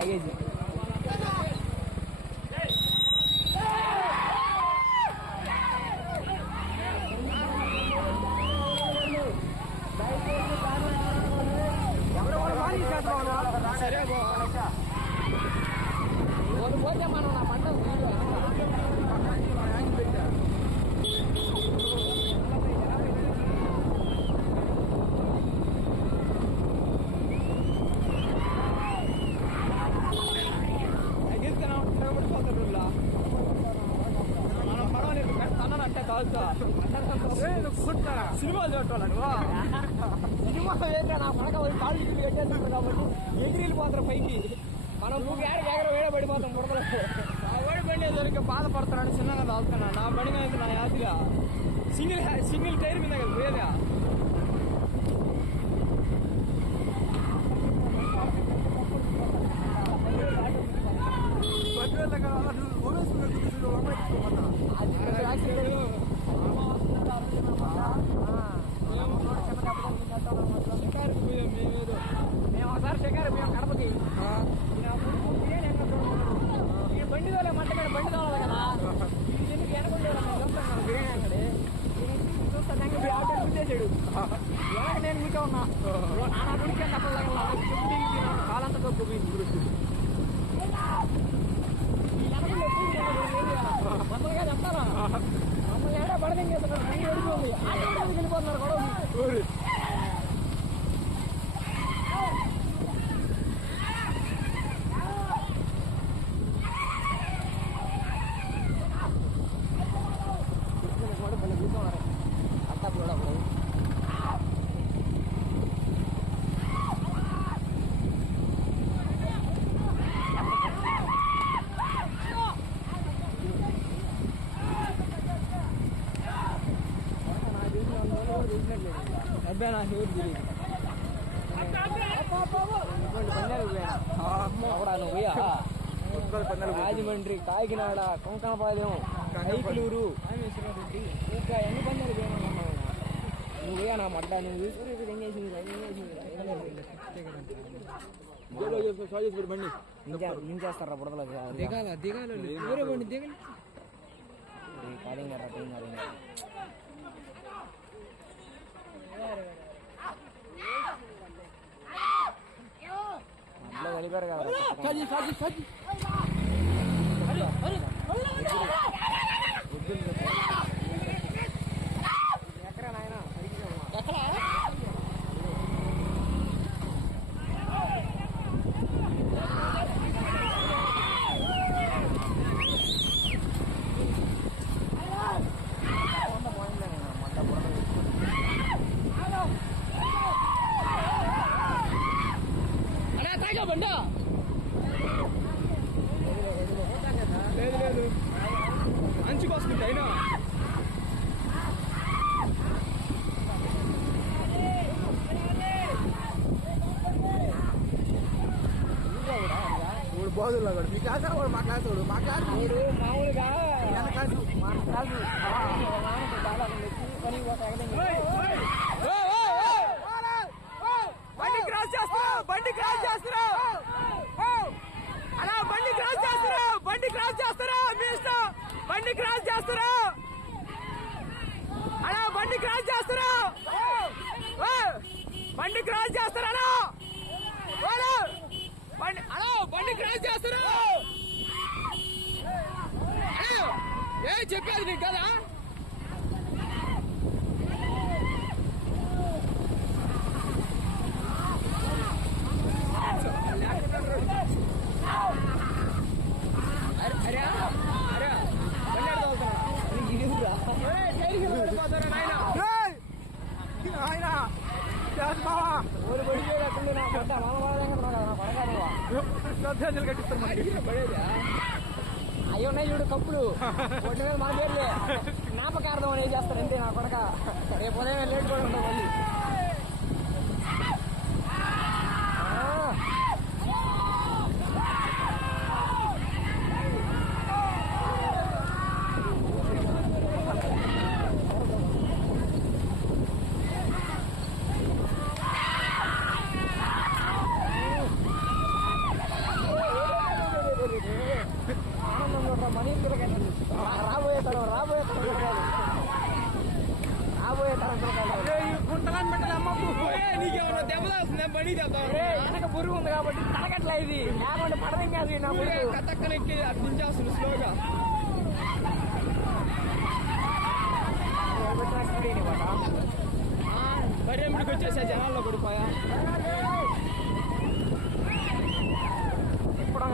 Package. సరే పోతే మనం నా పంట పెట్టా మనం పడవని పెడతానంటే కాదు సినిమాలు చూడాలి సినిమా వేరే నా పడక కాళ్ళు పెట్టేస్తారు కాబట్టి ఎగిరిలు పోతారు పైకి. మనం నువ్వు ఏడగెగర వేడే పడిపోతాం బుడతలకు. ఆ వేడి బండి దొరికి బాధపడతాడు చిన్నగా తాగుతున్నా. నా బండి మీద నా యాదిగా సింగిల్ టైర్ మీద కదా పోయేదా. మేము ఒకసారి షికారు మేము కడపకి బండి తోలే మంటకాడ బండి తోలదు కదా. ఎందుకు ఎనకుండా బిర్యానీ అంగడి చూస్తాను గుర్తేసాడు. ఎలాగ నేను కూర్చో ఉన్నా నాన్న గుడికి కాలంతా తక్కువపోయింది. మమ్మల్గా చెప్తారా మమ్మల్ని ఏడా పడదేం చేస్తున్నారు. బండి వెళ్ళిపోయింది వెళ్ళిపోతున్నారు గొడవ. అబ్బాయి నాకు ఎవరు తెలియదు. రాజమండ్రి, కాకినాడ, కొంకణపాలెం, కైకలూరు ఇంకా ఎన్ని పందాలు పోయినా నువ్వు పోయా నా మడ్డా. నువ్వు ఏం చేసింది బండి ఏం చేస్తారా బుడతలు దిగాల దిగాలి వేరే బండి దిగాలి అట్లా కలిపారు కదా. ఎక్కడ నాయన ఎక్కడ బండా లేదు లేదు మంచిగా వస్తుంది అయినా బాగుంది. మీ క్లాస్ వాడు మా క్లాస్ వాడు మా క్లాస్ మామూలుగా మా క్లాస్ బండి క్రాస్ చేస్తున్నావు బండి క్రాస్ చేస్తున్నావు అలా బండి క్రాస్ చేస్తున్నావు బండి క్రాస్ చేస్తారా మీ ఇష్టం. బండి క్రాస్ చేస్తారా అలా బండి క్రాస్ చేస్తారా బండి క్రాస్ చేస్తారా బండి అలా బండి క్రాస్ చేస్తారా ఏ చెప్పేది నీకు కదా. అరే అరే అయ్యో ఉన్నాయి చూడు కప్పులు ఒంటి మీద మన పేర్లే జ్ఞాపకార్థం అని ఏం చేస్తారంటే నా కొడక రేపు ఉదయం లేట్ కూడా ఉంటాం మళ్ళీ. వస్తుంది బండి వెనక బురుగు ఉంది కాబట్టి తనకట్లా ఇది లేకుంటే పడదంగా నా కథక్కనెక్కి అది దించేస్తుంది స్లోగా మరి ఎప్పటికి వచ్చేసా జనాల్లో పడిపోయా ఇప్పుడు